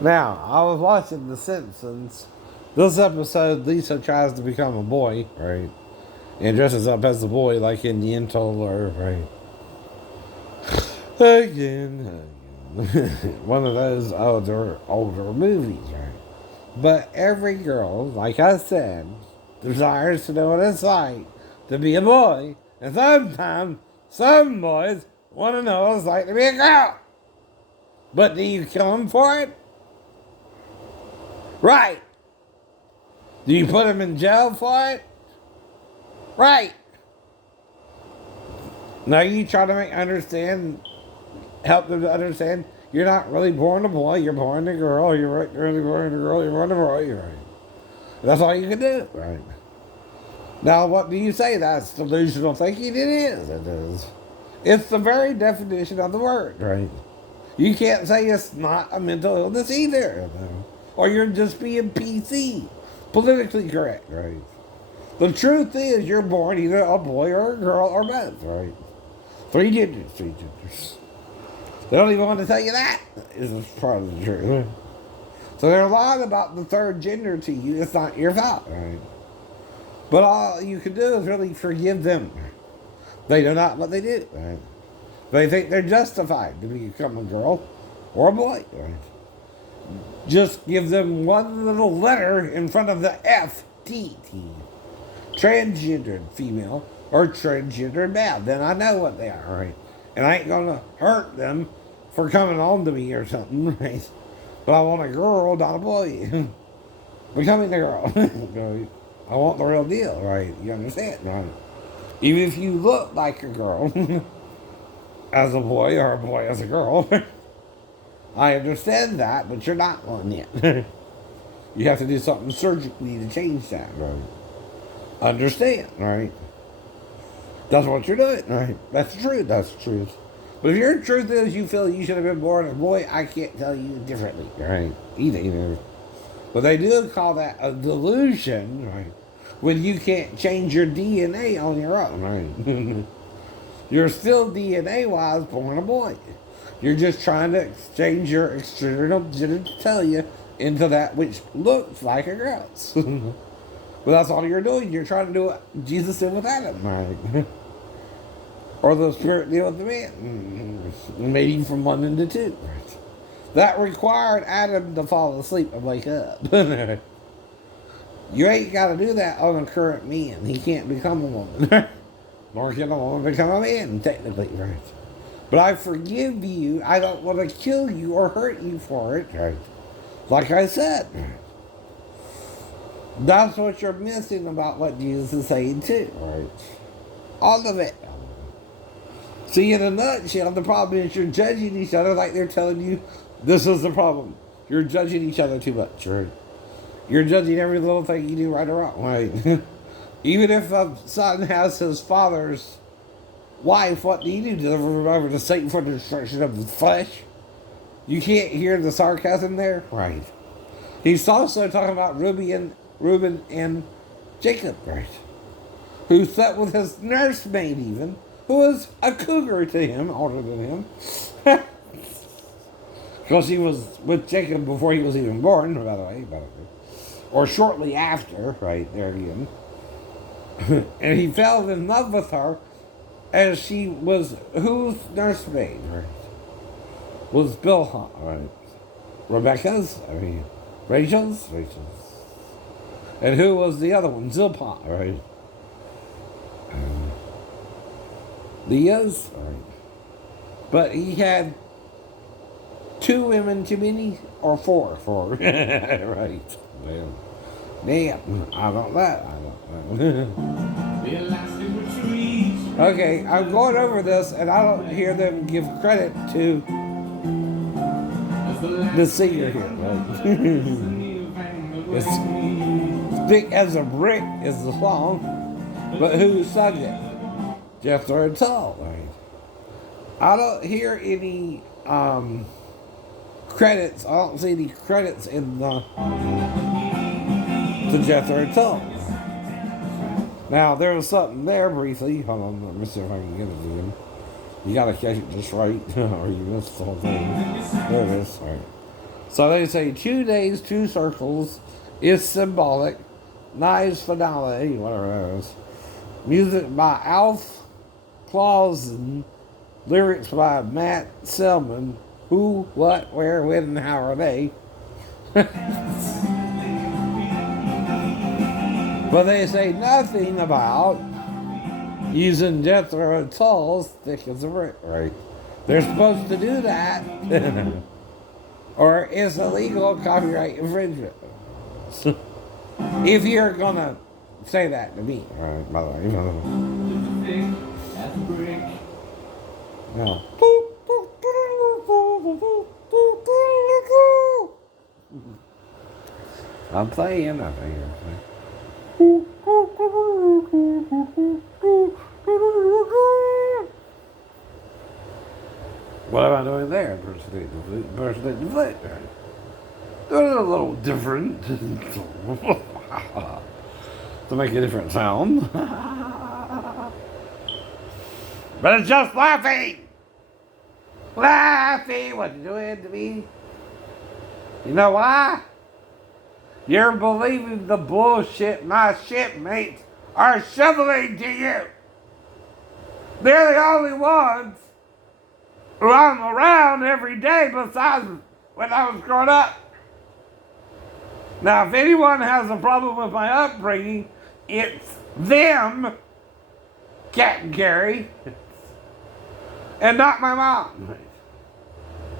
Now, I was watching The Simpsons. This episode, Lisa tries to become a boy, right? And dresses up as a boy, like in the intro, right? Again. One of those older movies, right? But every girl, like I said, desires to know what it's like to be a boy. And sometimes, some boys want to know what it's like to be a girl. But do you kill them for it? Right. Do you put them in jail for it? Right. Now you try to help them to understand you're not really born a boy, you're born a girl, you're really born a girl, you're born a boy, you're right. That's all you can do, right? Now, what do you say? That's delusional thinking? It is. It is. It's the very definition of the word, right? You can't say it's not a mental illness either. Or you're just being PC, politically correct, right? The truth is you're born either a boy or a girl or both, right? Three genders, three genders. They don't even want to tell you that is part of the truth. So they're lying about the third gender to you. It's not your fault, right? But all you can do is really forgive them. They know not what they do, right? They think they're justified to become a girl or a boy, right? Just give them one little letter in front of the FTT. Transgendered female or transgendered male. Then I know what they are, right? And I ain't gonna hurt them for coming on to me or something, right? But I want a girl, not a boy. Becoming a girl. I want the real deal, right? You understand, right? Even if you look like a girl as a boy or a boy as a girl, I understand that, but you're not one yet. You have to do something surgically to change that, right? Understand, right? That's what you're doing, right? That's the truth. That's the truth. But if your truth is you feel you should have been born a boy, I can't tell you differently, right? Either. But they do call that a delusion, right? When you can't change your DNA on your own, right? You're still DNA-wise born a boy. You're just trying to exchange your external genitalia into that which looks like a girl's. But that's all you're doing. You're trying to do what Jesus did with Adam, right? Or the Spirit did with the man. Made him from one into two. Right? That required Adam to fall asleep and wake up. You ain't got to do that on a current man. He can't become a woman. Nor can a woman become a man, technically, right? But I forgive you. I don't want to kill you or hurt you for it, right? Like I said. That's what you're missing about what Jesus is saying too, right? All of it. See, in a nutshell, the problem is you're judging each other like they're telling you this is the problem. You're judging each other too much, right? You're judging every little thing you do right or wrong, right? Even if a son has his father's wife, what do you do? Deliver him over to Satan for the destruction of his flesh? You can't hear the sarcasm there? Right. He's also talking about Reuben and Jacob, right? Who slept with his nursemaid even, who was a cougar to him, older than him. Because he was with Jacob before he was even born, by the way. Or shortly after, right, there again. And he fell in love with her as she was, whose nursemaid, right? Was Bilhah, right? Rebecca's, Rachel's. And who was the other one? Zilpah, right? Leah's, right? But he had two women too many, or four, right? Damn, I don't know. Okay, I'm going over this, and I don't hear them give credit to the singer here, right? It's Thick as a Brick is the song, but who sung it? Jethro and Tull, right? I don't hear any credits. I don't see any credits in the to Jethro and Tull. Now there was something there briefly. Hold on, let me see if I can get it again. You gotta catch it just right, or you missed the whole thing. There it is. All right. So they say 2 days, 2 circles is symbolic. Nice finale, whatever it is. Music by Alf Clausen. Lyrics by Matt Selman. Who, what, where, when, and how are they? But they say nothing about using Jethro Tull's thick as a brick, right? They're supposed to do that. Or it's illegal copyright infringement. If you're gonna say that to me, right, by the way. That's a brick. No. I'm playing, I think I'm playing. What am I doing there? Impersonate the flute. Doing it a little different to make a different sound. But it's just laughing. Laughing. What you doing to me? You know why? You're believing the bullshit my shipmates are shoveling to you. They're the only ones who I'm around every day besides when I was growing up. Now, if anyone has a problem with my upbringing, it's them, Cat and Carrie, and not my mom,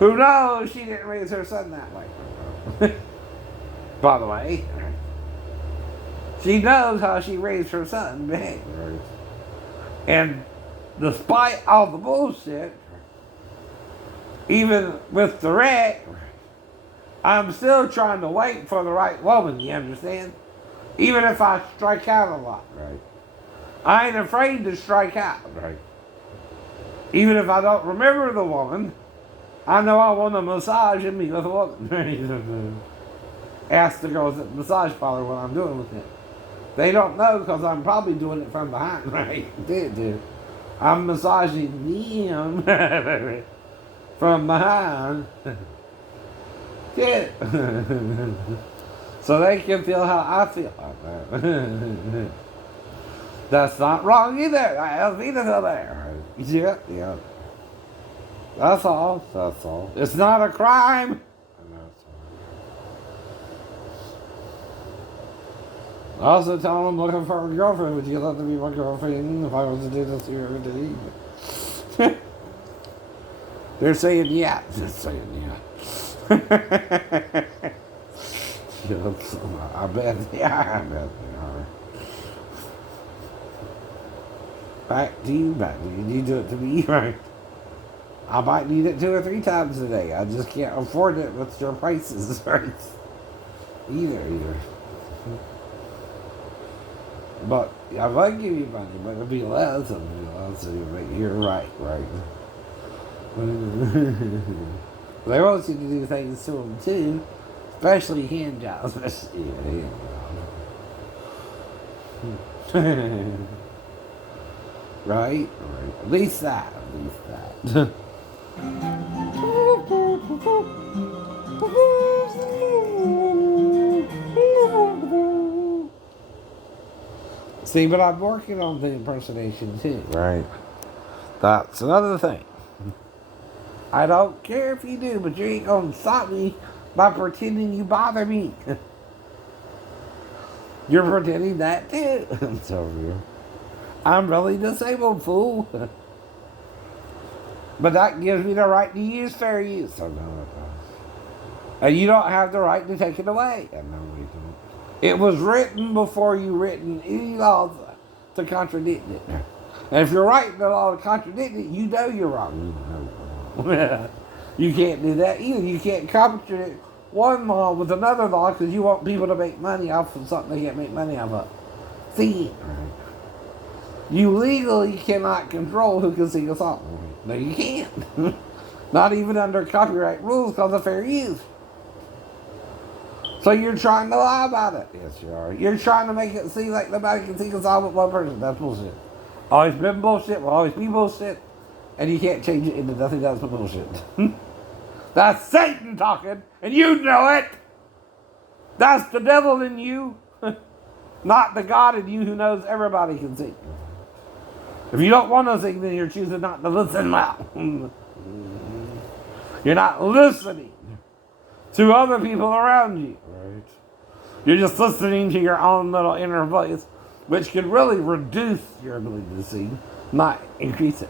who knows she didn't raise her son that way. By the way, she knows how she raised her son, behavior. And despite all the bullshit, even with the wreck, I'm still trying to wait for the right woman, you understand? Even if I strike out a lot, right? I ain't afraid to strike out, right? Even if I don't remember the woman, I know I want a massage and meet with a woman. Ask the girls at the massage parlor what I'm doing with it. They don't know because I'm probably doing it from behind, right? Dude. I'm massaging them from behind. Yeah. So they can feel how I feel. That's not wrong either. That helps me to feel better. Yeah. That's all. It's not a crime. I also tell them looking for a girlfriend. Would you like to be my girlfriend if I was to do this to you every day? They're saying yeah. They're saying yeah. I bet they are. Back to you. You do it to me, right? I might need it 2 or 3 times a day. I just can't afford it with your prices, right? Either. But I might give you money, but it'll be less. You're right. They want you to do things to them too, especially hand jobs. Right? At least that. See, but I'm working on the impersonation too. Right. That's another thing. I don't care if you do, but you ain't gonna stop me by pretending you bother me. You're pretending that too. I'm really disabled, fool. But that gives me the right to use fair use. And you don't have the right to take it away. It was written before you written any laws to contradict it. And if you're writing a law to contradict it, you know you're wrong. You can't do that either. You can't contradict one law with another law because you want people to make money off of something they can't make money off of. See? You legally cannot control who can sing a song. No, you can't. Not even under copyright rules because of fair use. So you're trying to lie about it. Yes, you are. You're trying to make it seem like nobody can sing a song but one person. That's bullshit. Always been bullshit. Will always be bullshit. And you can't change it into nothing else but bullshit. That's Satan talking, and you know it. That's the devil in you, not the God in you who knows everybody can see. If you don't want to see, then you're choosing not to listen well. You're not listening to other people around you. Right. You're just listening to your own little inner voice, which can really reduce your ability to see, not increase it.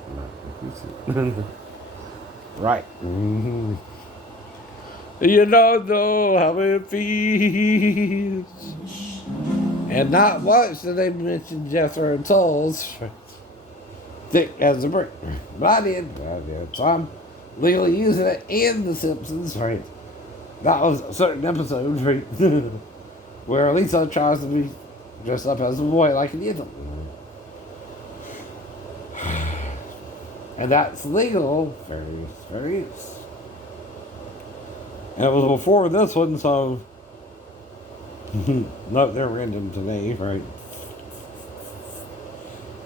Right. Mm-hmm. You don't know how it feels. And not once did they mention Jethro and Tull's thick as a brick. But I did. So I'm legally using it in The Simpsons, right? That was a certain episode, right? Where Lisa tries to be dressed up as a boy like an idiot. And that's legal. Very. And it was before this one, so no, they're random today, right?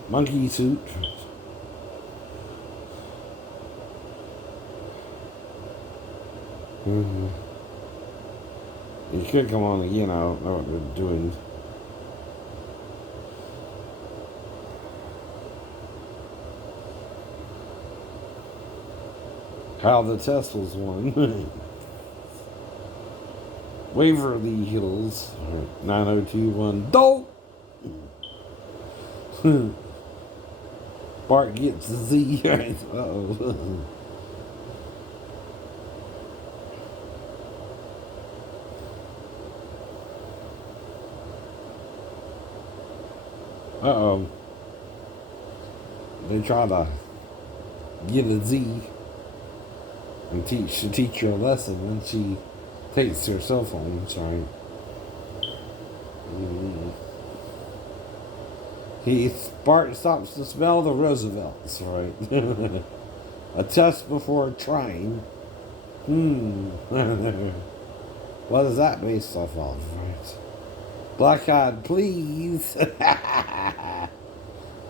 Monkey suit. Mm-hmm. You could come on again, I don't know what they're doing. How the test was won. Waverly Hills, 9021. Dope! Bart gets the Z, right? Uh-oh. Uh-oh. They try to get a Z and teach the teacher a lesson, and she takes her cell phone, sorry. Bart stops to smell the Roosevelts, right? A test before trying. What is that based off of, right? Black eyed, please.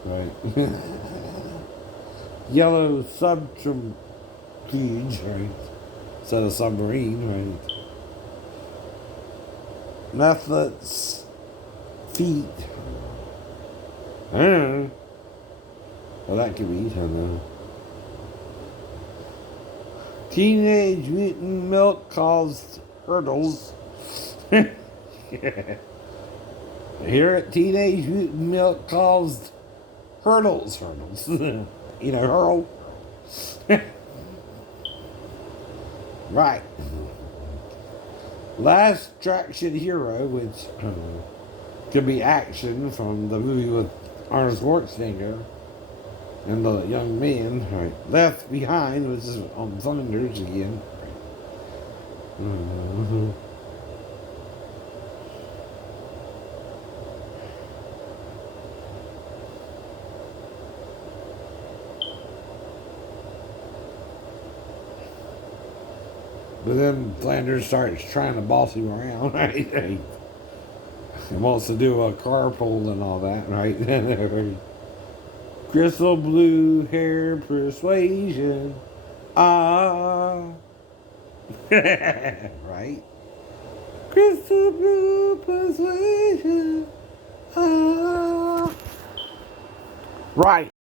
Right. Yellow subterfuge, right? Instead of submarine, right? Methods, feet. I don't know. Well, that could be, I don't know. Teenage Mutant Milk caused hurdles. Here at Teenage Mutant Milk caused hurdles. You know, hurl. Right. Last Traction Hero, which could be action from the movie with Arnold Schwarzenegger and the young man, right? Left Behind, which is on Thunders again. Mm-hmm. But then Flanders starts trying to boss him around, right? He wants to do a carpool and all that, right? Crystal blue hair persuasion. Ah. Right? Crystal blue persuasion. Ah. Right.